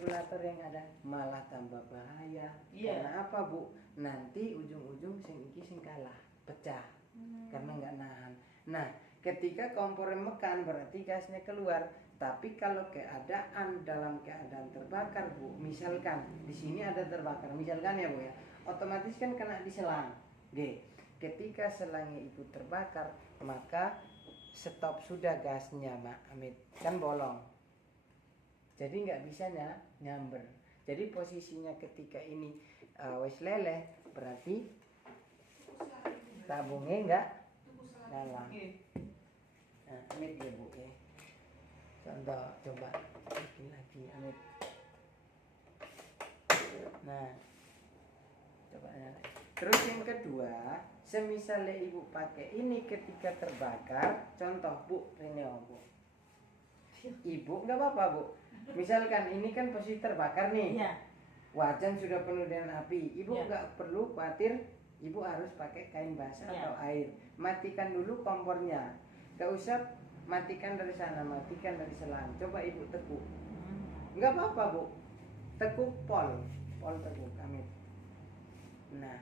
regulator yang ada malah tambah bahaya. Karena apa Bu? Nanti ujung-ujung sing iki sing kalah, pecah karena nggak nahan. Nah ketika kompor mekan berarti gasnya keluar. Tapi kalau dalam keadaan terbakar Bu, misalkan di sini ada terbakar, misalkan ya Bu ya, otomatis kan kena di selang. Ketika selangnya itu terbakar, maka stop sudah gasnya Mak Amit, kan bolong. Jadi nggak bisa nyamber. Jadi posisinya ketika ini wes leleh, berarti tabungnya nggak nyala. Nah, Amit ya Bu ya. Contoh coba lagi Amit. Nah, coba nyala. Terus yang kedua, semisalnya Ibu pakai ini ketika terbakar, contoh Bu, ini Bu. Ibu nggak apa-apa Bu. Misalkan ini kan posisi terbakar nih. Wajan sudah penuh dengan api. Ibu nggak perlu khawatir. Ibu harus pakai kain basah atau air. Matikan dulu kompornya. Nggak usah matikan dari sana, matikan dari selang. Coba Ibu tekuk. Nggak apa-apa Bu. Tekuk pol tekuk Amit. Nah,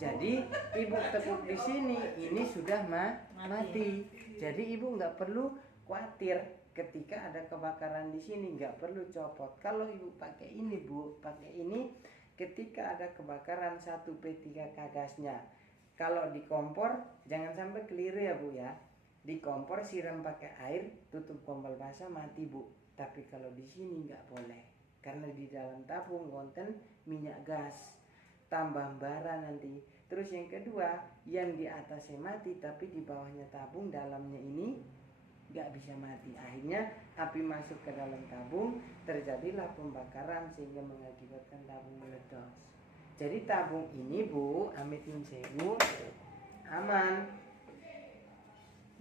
jadi Ibu tekuk di sini, ini sudah mati. Jadi Ibu nggak perlu khawatir ketika ada kebakaran di sini, nggak perlu copot. Kalau Ibu pakai ini Bu, pakai ini ketika ada kebakaran 1P3K gasnya. Kalau di kompor jangan sampai keliru ya Bu ya. Di kompor siram pakai air, tutup kompor basah, mati Bu. Tapi kalau di sini nggak boleh, karena di dalam tabung konten minyak gas, tambah bara nanti. Terus yang kedua, yang di atasnya mati tapi di bawahnya tabung, dalamnya ini nggak bisa mati. Akhirnya api masuk ke dalam tabung, terjadilah pembakaran sehingga mengakibatkan tabung meledos. Jadi tabung ini Bu, Amit nun sewu, aman.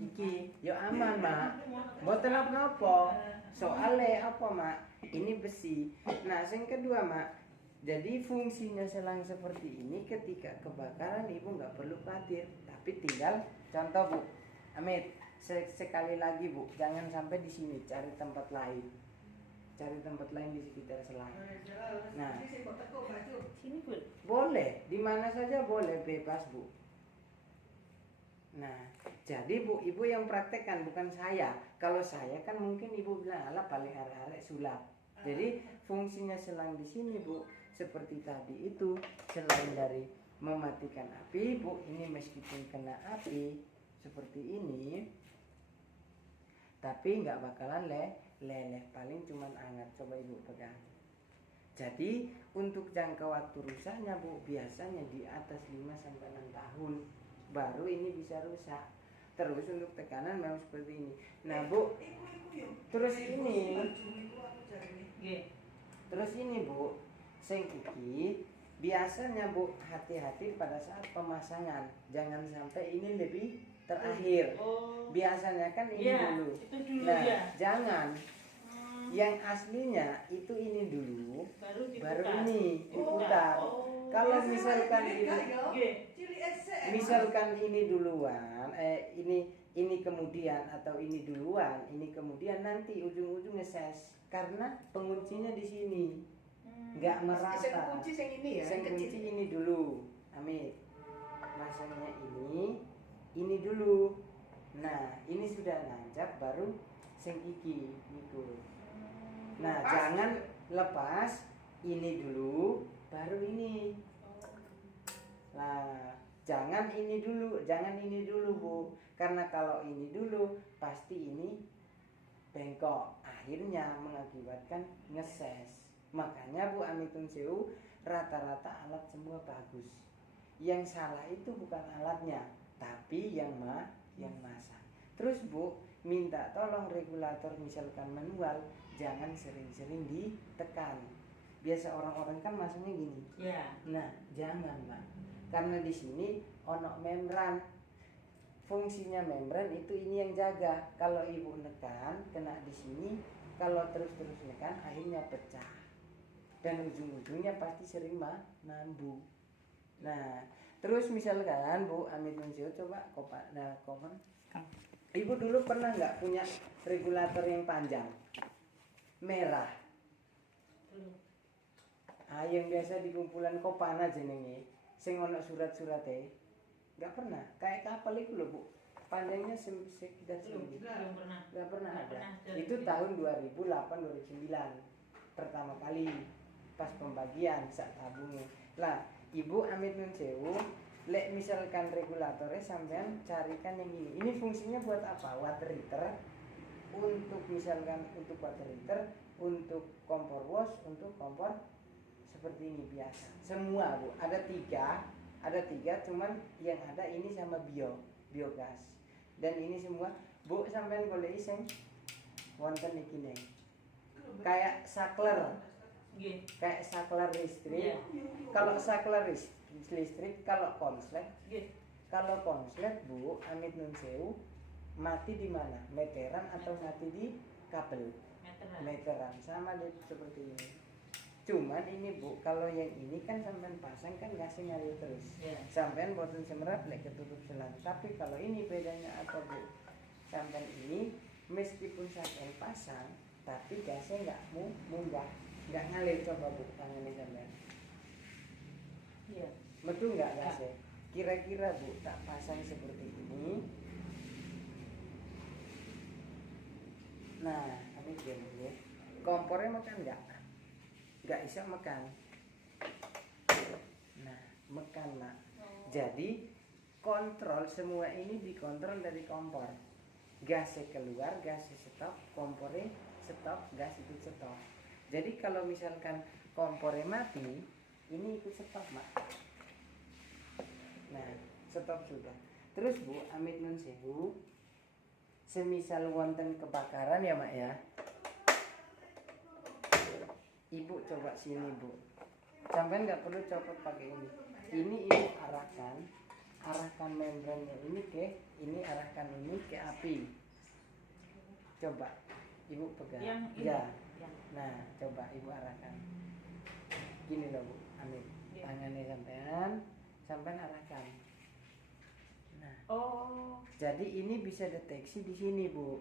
Iki, yo aman Mak. Mboten apa-apa. Soalnya apa Mak? Ini besi. Nah, yang kedua Mak, jadi fungsinya selang seperti ini ketika kebakaran Ibu nggak perlu khawatir. Tapi tinggal contoh Bu, Amit, sekali lagi Bu, jangan sampai di sini, cari tempat lain. Cari tempat lain di sekitar selang. Nah, sini boleh, di mana saja boleh, bebas Bu. Nah, jadi Bu, Ibu yang praktekkan, bukan saya. Kalau saya kan mungkin Ibu bilang alah paling arek-arek sulap. Jadi fungsinya selang di sini Bu, seperti tadi itu, selain dari mematikan api Bu, ini meskipun kena api seperti ini, tapi nggak bakalan leleh, paling cuman hangat. Coba Ibu pegang. Jadi untuk jangka waktu rusaknya Bu, biasanya di atas 5-6 tahun baru ini bisa rusak. Terus untuk tekanan memang seperti ini. Nah Bu, terus ini Bu, sing iki biasanya Bu, hati-hati pada saat pemasangan, jangan sampai ini lebih terakhir. Biasanya kan ini dulu. Nah, jangan. Yang aslinya itu ini dulu, baru ini diputar. Kalau misalkan ini duluan, ini kemudian, atau ini duluan, ini kemudian, nanti ujung-ujungnya ses, karena penguncinya di sini nggak merata. Yang kunci ini dulu, Amit. Masangnya ini dulu. Nah, ini sudah nancap, baru sing iki gitu. Nah, jangan lepas ini dulu, baru ini. Nah, jangan ini dulu Bu. Karena kalau ini dulu, pasti ini bengkok. Akhirnya mengakibatkan ngeses. Makanya Bu Amitun Sewu, rata-rata alat semua bagus. Yang salah itu bukan alatnya, tapi yang masang. Terus Bu, minta tolong regulator misalkan manual, jangan sering-sering ditekan. Biasa orang-orang kan masangnya gini. Nah, jangan Mbak. Karena di sini ono membran. Fungsinya membran itu ini yang jaga. Kalau Ibu nekan, kena di sini. Kalau terus-terus nekan, akhirnya pecah. Dan ujung-ujungnya pasti sering mambu. Nah, terus misalkan Bu Amitun Sewu, coba komen. Ibu dulu pernah nggak punya regulator yang panjang merah? Yang biasa di kumpulan Kopana jenenge, sing ono surat-surate. Enggak pernah. Kayak kapal itu loh, Bu. Panjangnya sekitar segini. Enggak pernah ada. Itu tahun 2008-2009. Pertama kali pas pembagian sak tabungnya. Lah, Ibu amit nun sewu, lek misalkan regulatornya sampean carikan yang ini. Ini fungsinya buat apa? Water heater. Untuk misalkan untuk water heater, untuk kompor wash, untuk kompor seperti ini biasa. Semua, Bu. Ada tiga, cuman yang ada ini sama biogas. Dan ini semua, Bu, sampean golek sing wonten iki nih. Kayak sakler. Kayak saklar listrik. Kalau saklar listrik, kalau konslet. Kalau konslet, Bu, amit nun sewu, mati di mana? Meteran atau mati di kabel? Meteran. Sama deh seperti ini. Cuman ini, Bu, kalau yang ini kan sampean pasang kan gasnya ngalir terus. Sampean boten semerap lek ketutup selang. Tapi kalau ini bedanya apa, Bu? Sampean ini meskipun sampean pasang, tapi gasnya nggak munggah, nggak ngalir. Coba, Bu, tangannya sampean. Iya. Betul nggak gasnya? Kira-kira, Bu, tak pasang seperti ini. Nah, kami diam dulu. Kompornya makan nggak? Nggak bisa makan. Nah, makan, Mak. Jadi kontrol semua ini dikontrol dari kompor. Gasnya keluar, gasnya stop, kompornya stop, gas ikut stop. Jadi kalau misalkan kompornya mati, ini ikut stop, Mak. Nah, stop sudah. Terus, Bu, amit nun sewu, semisal wonten kebakaran ya, Mak ya. Ibu coba sini, Bu. Sampai nggak perlu copot pakai ini. Ini Ibu arahkan membrannya ini ini arahkan ini ke api. Coba Ibu pegang. Ya. Nah, coba Ibu arahkan. Gini loh, Bu. Amit. Tangannya sampean arahkan. Nah. Jadi ini bisa deteksi di sini, Bu.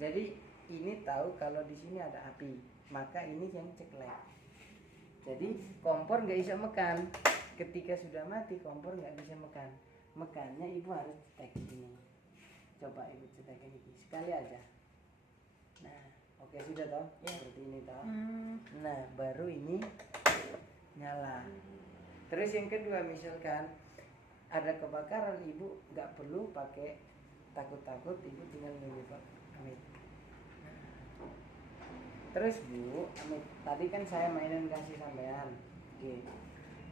Jadi ini tahu kalau di sini ada api. Maka ini yang ceklek. Jadi kompor nggak bisa makan. Ketika sudah mati kompor nggak bisa makan. Makanya Ibu harus cetek ini. Coba Ibu cetek ini sekali aja. Nah, oke sudah toh? Seperti ini toh. Nah, baru ini nyala. Terus yang kedua, misalkan ada kebakaran, Ibu nggak perlu pakai takut-takut. Ibu tinggal nunggu, Pak. Amit. Terus, Bu, tadi kan saya mainin kasih sampean. Oke.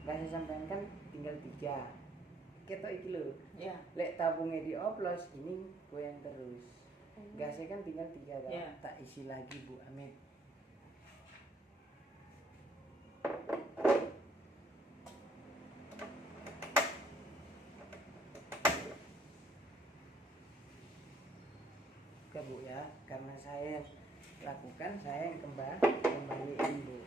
Kasih sampean kan tinggal 3. Ketok iki lho. Iya. Lek tabungnya dioplos, ini goyang terus. Gasnya kan tinggal 3 kan. Yeah. Tak isi lagi, Bu Amit. Oke, Bu ya, karena saya lakukan, saya yang kembaliin, Bu.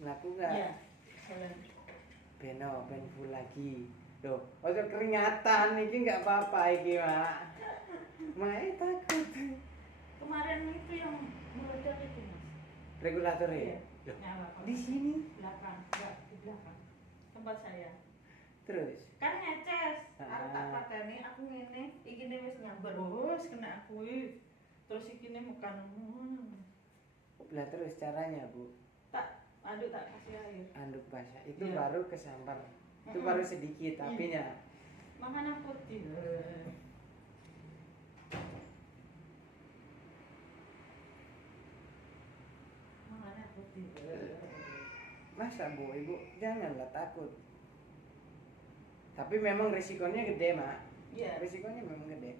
Laku gak? Iya. Ben full lagi. Loh, ojo keringatan iki nggak apa-apa iki, Mak. Mak takut. Kemarin itu yang meledak itu, Mas. Regulator ya? Di sini belakang, enggak di belakang. Tempat saya. Terus kan ngeces, aku tak pateni, aku ngene, iki wis nyamber, wis kena aku. Terus iki mekan. Lah terus caranya, Bu? Tak kasih air. Anduk basah. Itu baru kesampar. Itu baru sedikit apinya. Makanya putih. Makanya putih. Masa, Bu? Ibu janganlah takut. Tapi memang risikonya gede, Mak. Iya. Risikonya memang gede.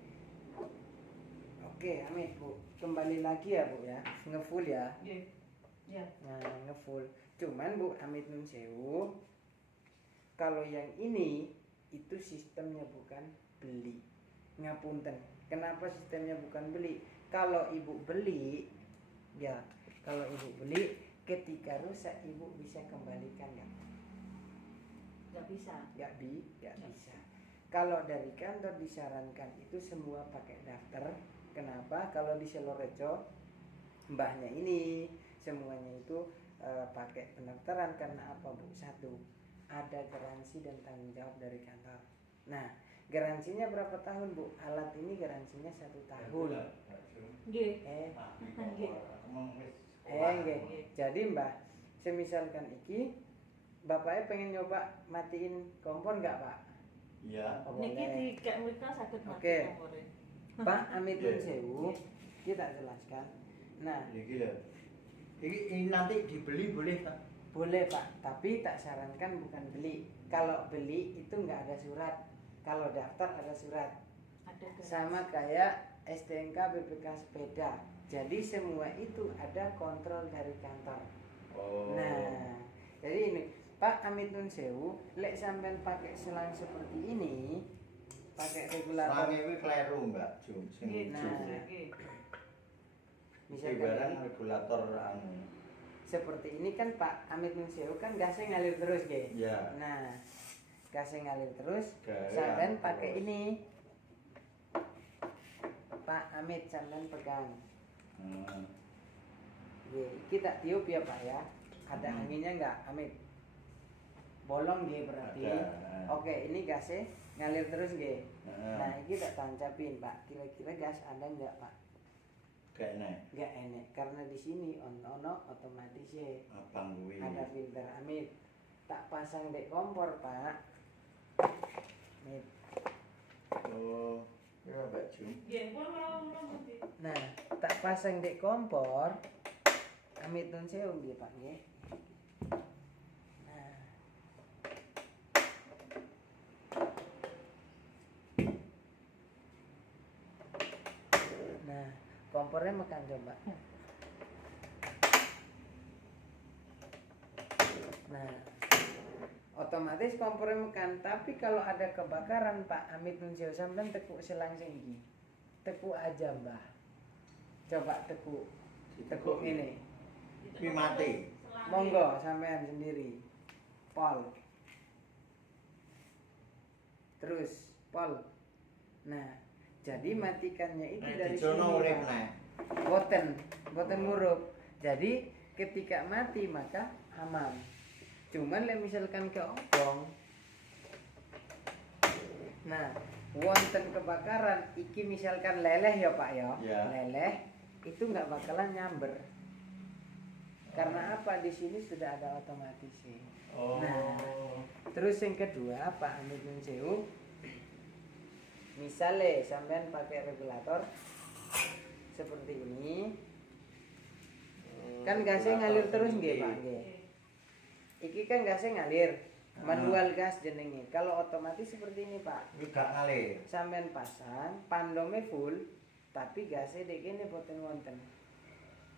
Oke, Amit, Bu. Kembali lagi ya, Bu ya. Ngefull ya. Iya. Nah, ngefull. Cuman, Bu, Amit nun sewu. Kalau yang ini itu sistemnya bukan beli. Ngapunten. Kenapa sistemnya bukan beli? Kalau Ibu beli, ya, kalau Ibu beli ketika rusak Ibu bisa kembalikan ya. Nggak bisa. Nggak bisa. Kalau dari kantor disarankan itu semua pakai daftar Kenapa? Kalau di Selorejo mbahnya ini semuanya itu pakai pendaftaran karena apa Bu? Satu, ada garansi dan tanggung jawab dari kantor. Nah, garansinya berapa tahun Bu? Alat ini garansinya 1 tahun. Nggih. Nggih. Jadi Mbah, semisalkan iki bapaknya pengen nyoba matiin kompor nggak Pak? Iya. Oh, Niki boleh. dikek mrika saged mati Oke. kompore. Pak Amitun Iya. Sewu, kita jelaskan. Nah, Iki lho. Ini nanti dibeli boleh Pak? boleh Pak, tapi tak sarankan bukan beli. Kalau beli itu nggak ada surat. Kalau daftar ada surat. Ada garansi. Sama kayak STNK BPK sepeda. Jadi semua itu ada kontrol dari kantor. Oh. Nah, jadi ini Pak Amitun Sewu, lek sampean pakai selang seperti ini, pakai regulator. Selang iki kleru Mbak Jum. Nggih, Nah. nggih. Misalkan Barang ini, regulator anu. seperti ini kan Pak Amitun Sewu kan gasnya ngalir terus, ge. Ya. Nah, gasnya ngalir terus, Gaya sampean terus. pakai ini. Pak Amit sampean pegang. Hmm. Kita tiup ya Pak ya. Ada anginnya nggak, Amit? Bolong G berarti. Ada. Oke, ini gasnya ngalir terus G. Heeh. Nah, ini tak tancapin Pak. Kira-kira gas ada nggak Pak? Kayak enak. Nggak enak karena di sini ono otomatis ya. Abang kuwi. Ada filter Amit. Tak pasang dek kompor Pak. Amit. Oh. Ya Mbak Jum. Nggih, kula mau ngerti. Nah, tak pasang dek kompor. Amit nun sewu nggih Pak nggih. Nah. Nah, kompornya makan coba. Nah, otomatis kompornya makan. Tapi kalau ada kebakaran Pak Amit nun sewu sampean tekuk selang sing iki. Tekuk aja Mbah. Coba tekuk. Tekuk ini. Kuwi mati. Monggo sampean sendiri. Pol. Terus pol. Nah, jadi matikannya itu dari sini. Dijono urip Pak. neh. Boten murup. Jadi ketika mati maka aman. Cuman lek misalkan keobong. Nah, wonten kebakaran iki misalkan leleh ya Pak ya. Ya. Leleh itu nggak bakalan nyamber. Karena apa? Di sini sudah ada otomatis sih. Oh. Nah, terus yang kedua Pak Amit nun sewu, misalnya sampean pakai regulator seperti ini, kan gasnya ngalir terus nggih Pak nggih. Iki kan gasnya ngalir, manual gas jenenge. Kalau otomatis seperti ini Pak, Iki gak ngalir. sampean pasang pandome full, tapi gasnya dek kene boten wonten.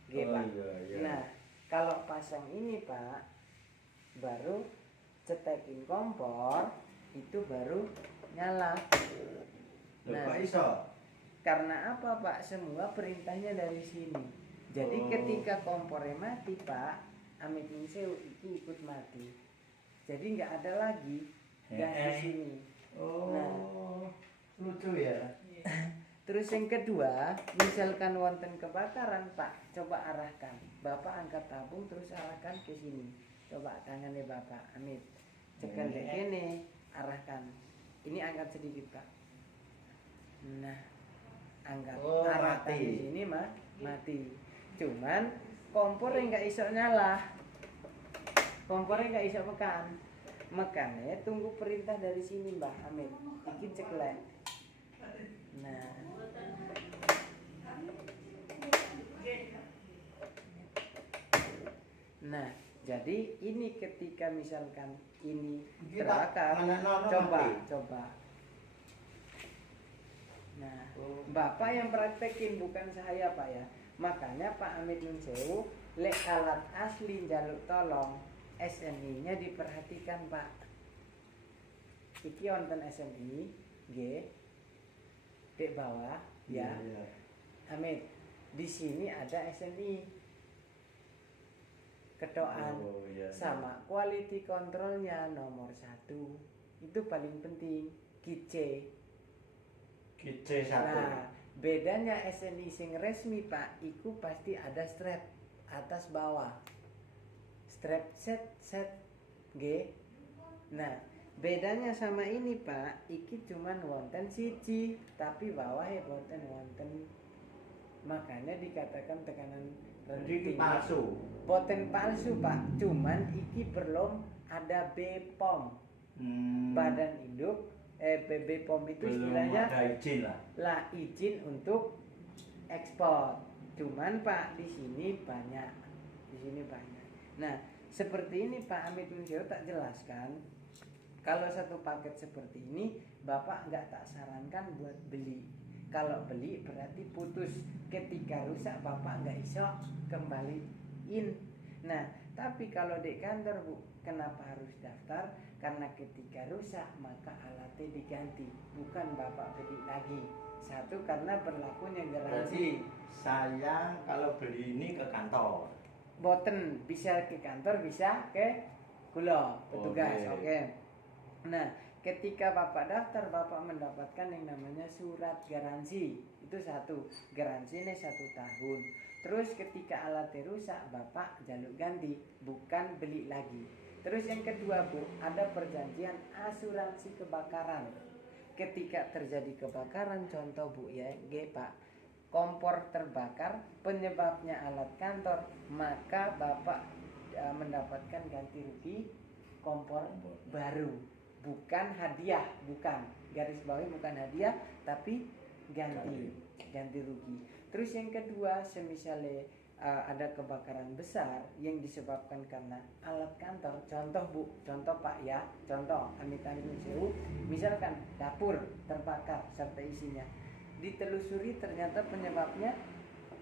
Nggih Oh, Pak. iya, iya. Nah, kalau pasang ini Pak, baru cetekin kompor, itu baru nyala. Lho Nah. kok iso? Karena apa Pak? Semua perintahnya dari sini. Jadi Oh. ketika kompornya mati Pak, Amit nun sewu itu ikut mati. Jadi nggak ada lagi gas di sini. Oh. Lucu ya. Terus yang kedua, misalkan wonten kebakaran Pak, coba arahkan. Bapak angkat tabung terus arahkan ke sini. Coba tangannya Bapak Amit. Cekel dek kene, arahkan. Ini angkat sedikit Pak. Nah, angkat. Oh, arahkan mati. di sini mah mati. Cuman kompornya nggak iso nyala. Kompornya nggak iso mekan. Mekannya tunggu perintah dari sini Mbak Amit. Iki ceklek. Nah, nah, jadi ini ketika misalkan ini Iki terbakar, tak manekno coba, mati. coba. Nah, Oh. Bapak yang praktekin bukan saya Pak ya. Makanya Pak Amit nun sewu, lek alat asli jaluk tolong, SMI-nya diperhatikan Pak. Iki wonten SMI, nggih. Dek bawah, ya. Iya. Amit, di sini ada SMI. Ketokan Oh, iya. sama quality controlnya nomor 1 itu paling penting. KIC. Kice satu. Nah, Bedanya SNI sing resmi Pak, iku pasti ada strap atas bawah. Strap set G. Nah, bedanya sama ini Pak, iki cuman wonten siji, tapi bawahnya wonten. Makanya dikatakan tekanan Jadi iki palsu. Boten palsu Pak, cuman iki belum ada BPOM. Badan Induk BPOM itu Belum istilahnya ada izin lah. izin untuk ekspor. Cuman Pak di sini banyak. Nah, seperti ini Pak Amit Munseo tak jelaskan. Kalau satu paket seperti ini Bapak nggak tak sarankan buat beli. Kalau beli berarti putus. Ketika rusak Bapak nggak iso kembaliin. Nah, tapi kalau di kantor Bu, kenapa harus daftar? Karena ketika rusak maka alatnya diganti, bukan Bapak beli lagi. Satu, karena berlakunya Berarti garansi. saya kalau beli ini ke kantor. Boten bisa ke kantor, bisa ke kula petugas. Oke. Oke. Nah, ketika Bapak daftar, Bapak mendapatkan yang namanya surat garansi. Itu satu, garansinya 1 tahun. Terus ketika alatnya rusak, Bapak jaluk ganti, bukan beli lagi. Terus yang kedua Bu, ada perjanjian asuransi kebakaran. Ketika terjadi kebakaran, contoh Bu ya, Pak, kompor terbakar, penyebabnya alat kantor, maka Bapak mendapatkan ganti rugi kompor baru. Bukan hadiah, bukan. Garis bawahi bukan hadiah, tapi ganti rugi. Terus yang kedua, semisalnya ada kebakaran besar yang disebabkan karena alat kantor, contoh Bu, contoh Pak ya, contoh amit-amit Munseo, misalkan dapur terbakar serta isinya, ditelusuri ternyata penyebabnya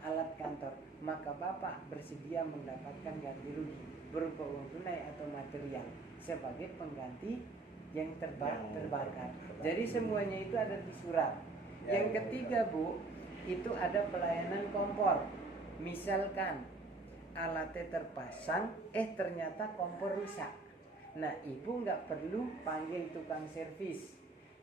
alat kantor, maka Bapak bersedia mendapatkan ganti rugi berupa uang tunai atau material sebagai pengganti yang terbakar. Jadi semuanya itu ada di surat. Yang ketiga Bu, itu ada pelayanan kompor. Misalkan alatnya terpasang, ternyata kompor rusak. Nah, Ibu nggak perlu panggil tukang servis,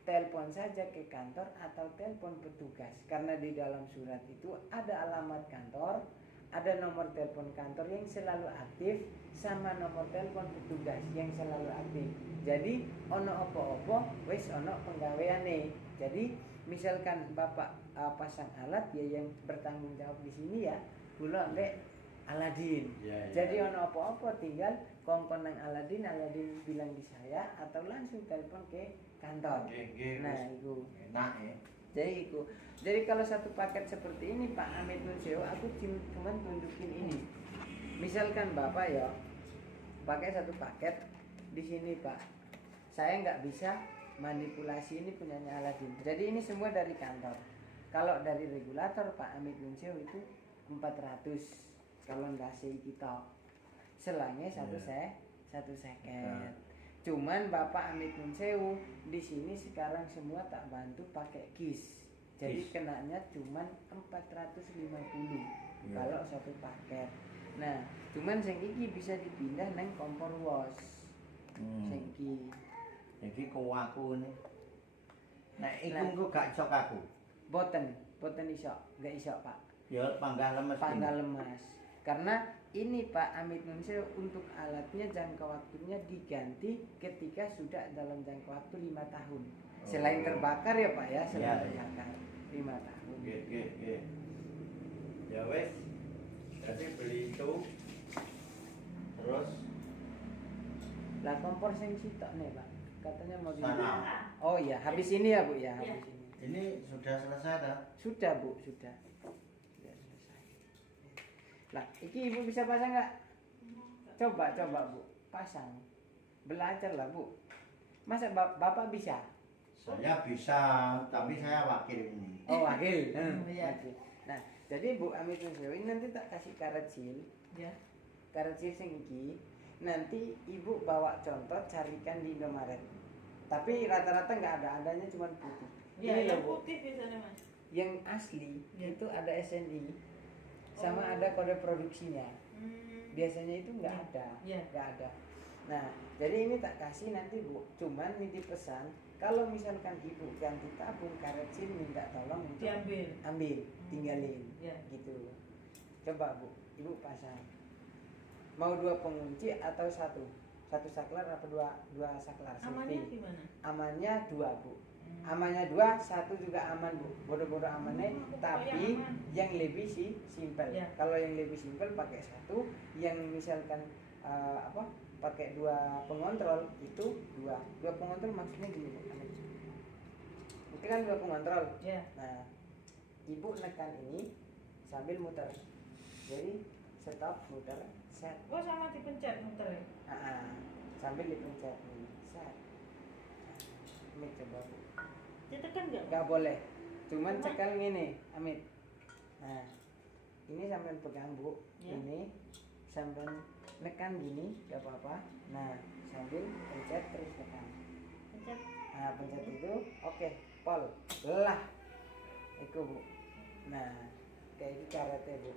telepon saja ke kantor atau telepon petugas. Karena di dalam surat itu ada alamat kantor, ada nomor telepon kantor yang selalu aktif, sama nomor telepon petugas yang selalu aktif. Jadi ono opo-opo wis ono penggaweane. Jadi misalkan Bapak pasang alat, ya yang bertanggung jawab di sini ya kula mbek Aladin. Jadi ono opo-opo tinggal kongkon nang Aladin bilang di saya atau langsung telepon ke kantor. Nah, itu enak ya. Jadi kalau satu paket seperti ini Pak Amit Munseo, aku cuma tunjukin ini. Misalkan Bapak ya pakai satu paket di sini Pak, saya nggak bisa manipulasi, ini punyanya Aladin. Jadi ini semua dari kantor. Kalau dari regulator Pak Amit Munseo itu 400 kalau ndase kita. Selangnya satu seket. Cuman Bapak Amit Munseo di sini sekarang semua tak bantu pakai KIS. Jadi kenanya cuman 450 kalau satu paket. Nah, cuman sing iki bisa dipindah nang kompor wash. Sing iki. Jadi kau aku nih. Nah, iku gak cocok aku. Boten iso, gak iso Pak. Ya panggal lemes. Karena ini Pak Amit Munseo untuk alatnya jangka waktunya diganti ketika sudah dalam jangka waktu 5 tahun. Selain terbakar ya Pak ya, terbakar 5 tahun. Oke. Ya wes. Jadi beli itu terus lah kompor sing sitok nih Pak. Katanya mau di sana. Oh iya, habis ini ya Bu ya, habis ini. Ini sudah selesai dah? Sudah Bu, sudah. Sudah selesai. Lah, iki Ibu bisa pasang nggak? Coba Bu, pasang. Belajar lah Bu. Masa Bapak bisa? Saya bisa, tapi saya wakil ini. Oh wakil. Iya. Wakil. Nah, jadi Bu Amit Munseo ini nanti tak kasih karet sil. Ya. Karet sil sing iki. Nanti Ibu bawa contoh, carikan di Indomaret. Tapi rata-rata nggak ada, adanya cuma putih. Ya, Ini yang loh, Bu. putih biasanya Mas. Yang asli Ya. itu ada SNI sama Oh. ada kode produksinya. Hmm. Biasanya itu nggak Ya. ada, Ya. nggak ada. Nah, jadi ini tak kasih nanti Bu. Cuman ini pesan kalau misalkan ibu ganti tabung karet SIM minta tolong untuk ambil, tinggalin, gitu. Coba Bu, ibu pasang. Mau 2 pengunci atau satu saklar apa dua saklar? Amannya gimana? Amannya 2 Bu. Amannya 2, 1 juga aman Bu. Bodoh-bodoh amannya, tapi yang lebih simpel. Ya. Kalau yang lebih simpel pakai 1, yang misalkan pakai 2 pengontrol itu 2 pengontrol maksudnya gini Bu. Itu kan 2 pengontrol. Ya. Nah, ibu nekan ini sambil muter. Jadi stop muter set. Oh sama dipencet muter ya? Sambil dipencet nih set. Amit coba Bu. Ditekan nggak? Nggak boleh. Cuman cekal gini, Amit. Nah, ini sambil pegang Bu. Ya. Ini sambil nekan gini, nggak apa-apa. Nah, sambil pencet terus tekan. Pencet. Nah, pencet itu, oke, pol, lelah. Itu Bu. Nah, kayak ini karetnya Bu.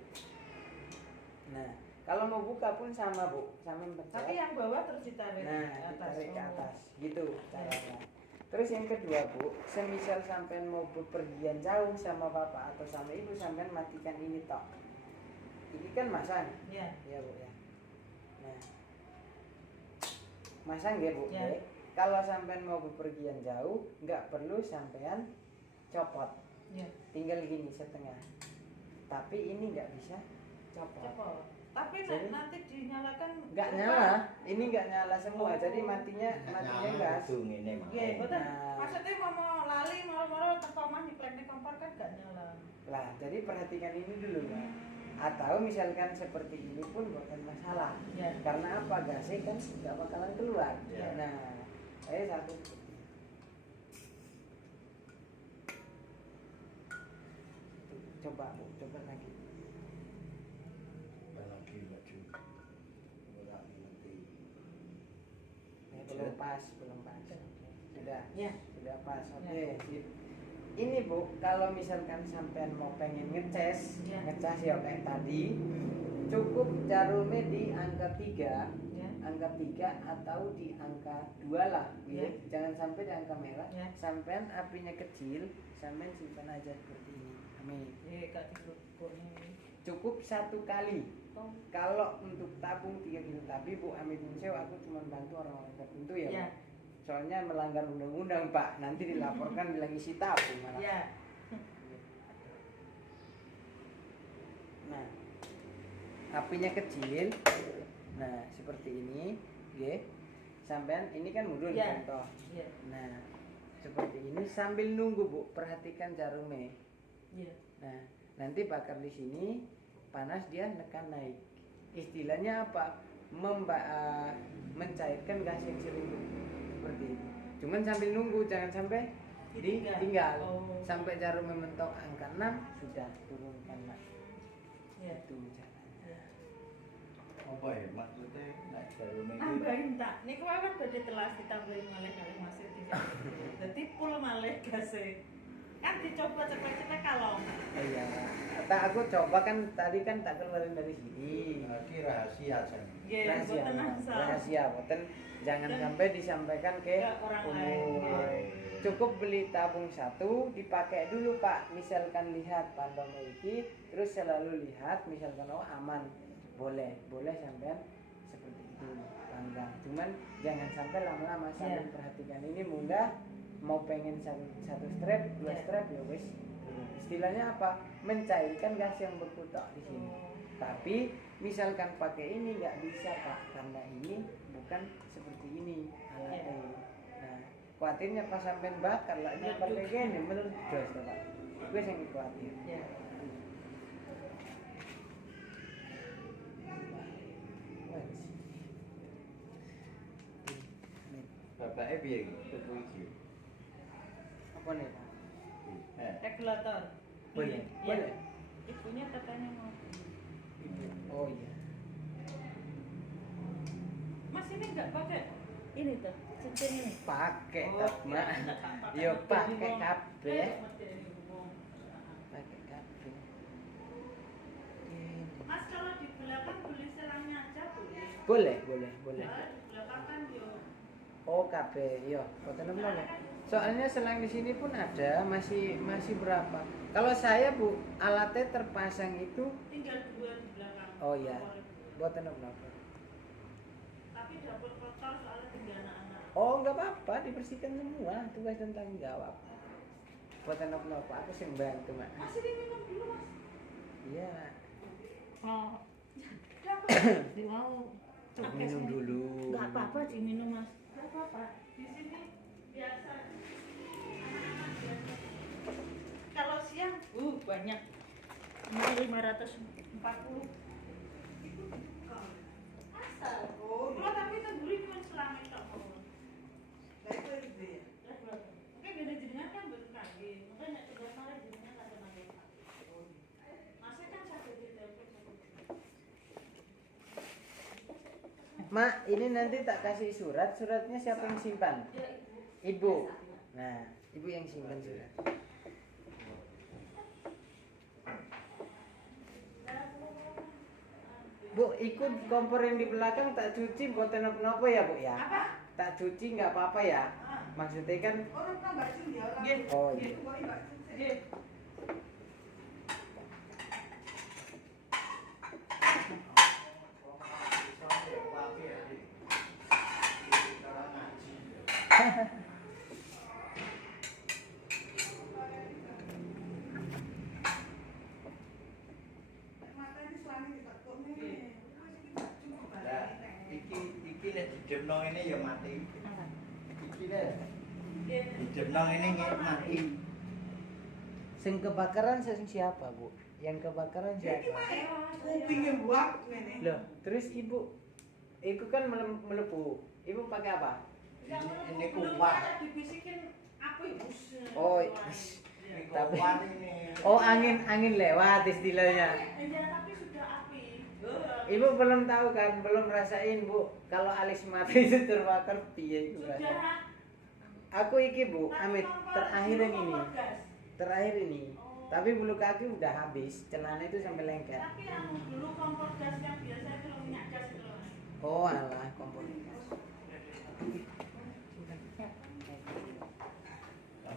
Nah, kalau mau buka pun sama Bu, sambil pencet. Tapi yang bawah terus ditarik Nah, ke atas. ditarik ke atas, gitu caranya. Terus yang kedua Bu, semisal sampean mau bepergian jauh sama bapak atau sama ibu, sampean matikan ini tok. Ini kan masang, Ya. ya Bu ya. Nah, masang ya Bu. Ya. Ya. Kalau sampean mau bepergian jauh, nggak perlu sampean copot, Ya. tinggal gini setengah. Tapi ini nggak bisa copot. Cepol. Tapi Jadi, nanti dinyalakan. Nggak nyala, ini nggak nyala semua. Jadi matinya gas. Iya, betul. Nah. Maksudnya mau lali, mau teko mah nyeplekne kompor kan gak nyala. Lah, jadi perhatikan ini dulu, Mbak. Atau misalkan seperti ini pun bukan masalah. Ya. Karena apa? Gasnya kan nggak bakalan keluar. Ya. Nah, saya satu. Coba Bu, coba lagi. Belum pas. Sudah. Ya. Sudah pas. Oke, Ya. sip. Ini Bu, kalau misalkan sampean mau pengen ngecas Ya. ya kayak tadi, cukup jarumnya di angka 3, Ya. angka 3 atau di angka 2 lah, gitu. Ya. Jangan sampai di angka merah. Ya. Sampean apinya kecil, sampean simpan aja seperti ini. Amin. Gak diukurnya. Cukup 1 kali. Oh. Kalau untuk tabung 3 kilo, tapi Bu Amit Munseo aku cuma bantu orang-orang tertentu ya. Ya. Bu. Soalnya melanggar undang-undang Pak, nanti dilaporkan bilang isi tabung malah. Ya. Nah, apinya kecil. Nah, seperti ini, ya. Sampean ini kan mudun Ya. contoh. Ya. Nah, seperti ini sambil nunggu Bu, perhatikan jarumnya. Ya. Nah, nanti bakar di sini, panas dia nekan naik. Istilahnya apa? Mencairkan gas yang selingkuh seperti itu. Cuman sambil nunggu, jangan sampai ditinggal. Oh. Sampai jarum mentok angka 6 sudah turunkan Mas. Ya. Itu caranya. Apa ya maksudnya nek jarum iki Tambahin tak. Niku wae kan gede telas ditambahin malih kalih masih tidak. Dadi full malih gase. Kan dicoba ceklek-ceklek kalau. Iya. Tak aku coba kan tadi kan tak keluarin dari sini. iki rahasia jan. Nggih, Rahasia, boten asal. rahasia, boten jangan Dan sampai disampaikan ke ke orang lain, umum. ya. Cukup beli tabung 1, dipakai dulu Pak. Misalkan lihat pandemi iki, terus selalu lihat, misalkan oh aman, boleh sampean seperti itu panggang. Cuman jangan sampai lama-lama sambil perhatikan ini mudah. Mau pengen satu strap, 2 Ya. strap ya wis. Istilahnya apa? Mencairkan gas yang berkutak di sini. Tapi misalkan pakai ini nggak bisa Pak, karena ini bukan seperti ini alatnya. Nah, khawatirnya pas sampai bakar lah dia pakai gini menurut gas Pak. Gue yang khawatir. Ya. Bapake piye iki? Tuku iki. Apa nih Pak? Regulator. Boleh, Iya. boleh. Ibunya katanya mau. Oh iya. Mas ini enggak pakai ini tuh cincin ini. Pakai Oh, tak Mak. Yo pakai kabeh. Pakai kabeh. Mas kalau di belakang beli serangnya aja boleh. Boleh. Nah, di belakang kan Oh, KB, iya, boten apa. Soalnya selang di sini pun ada, masih berapa? Kalau saya Bu, alatnya terpasang itu, tinggal 2 di belakang. oh iya, Kompornya 2. boten apa. Tapi dapur kotor soalnya tinggal anak-anak. Oh, nggak apa-apa, dibersihkan semua, tugas dan tanggung jawab. Boten apa, aku sih bantu mak. Masih diminum dulu mas. Iya, Oh. Di mau. minum dulu. Enggak apa-apa diminum mas. Enggak apa-apa. Di sini biasa. Anak-anak biasa. Kalau siang, banyak. 540. Itu asal. Oh, tapi itu gurih cuma selama itu. Oke, beda jenengan kan baru kali. Makanya tidak salah jenengan ada nanya. Masih kan satu di telepon. Mak, ini nanti tak kasih suratnya siapa yang simpan? Ya, Ibu. Nah, ibu yang simpan surat. Bu, ikut kompor yang di belakang tak cuci boten apa-apa ya Bu ya? apa? Tak cuci nggak apa-apa ya? Maksudnya kan, Orang kan mbak Jun dia orang. Nggih. oh iya. Pokoknya mbak Jun. Nggih. Matanya suami ditekuk nih. Lah, iki nek dijemno ini ya mati. Iki nek Nggih. dijemno ini nggak mati. Sing kebakaran siapa Bu? Yang kebakaran siapa? Kupingnya buak nih. Loh, terus ibu, itu kan melepuh. Ibu pakai apa? Ini Belum kuat. ada dibisikin api. Oh, Ini Tapi- kuat ini. Oh angin lewat istilahnya. Iya, tapi sudah api. Ibu belum tahu kan, belum rasain Bu. Kalau alis mata itu terbakar, piye itu rasanya? Sudah. Aku iki Bu, Tapi amit kompor- terakhir dulu yang ini, kompor gas. terakhir ini. Oh. Tapi bulu kaki udah habis, celana itu sampai lengket. Tapi anu dulu kompor gas yang biasa itu loh, minyak gas itu loh. Oh alah, kompor gas.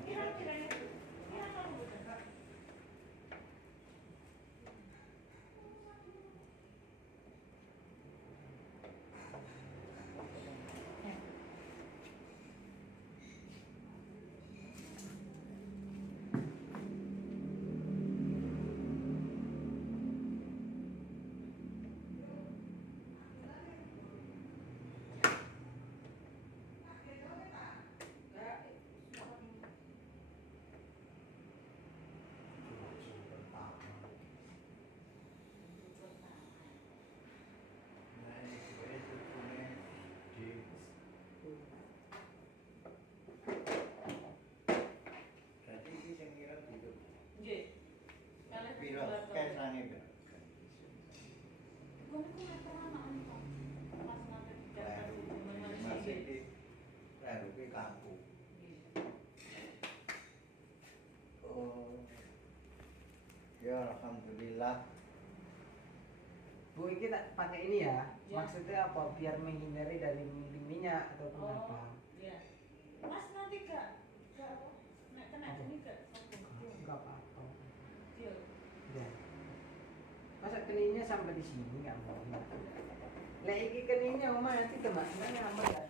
Kira-kira itu. Kira kalau betul. Berarti iki sing kira gitu. Nggih. Kalian Piro berdua tuh. kesange piro? Kau ini kok meter anak anak. Pas nanti digambar di zaman Masih Malaysia. di Reruke kaku. Oh. Ya alhamdulillah. Bu, ini tak pakai ini ya. Ya. Maksudnya apa? Biar menghindari dari minyak ataupun apa? Oh, iya. Mas nanti gak nek kena Apa? ini gak sambung. Enggak apa-apa. Iya. Ya. Masa keningnya sampai di sini nggak mau? Lah iki keningnya oma nanti kemana aman nggak?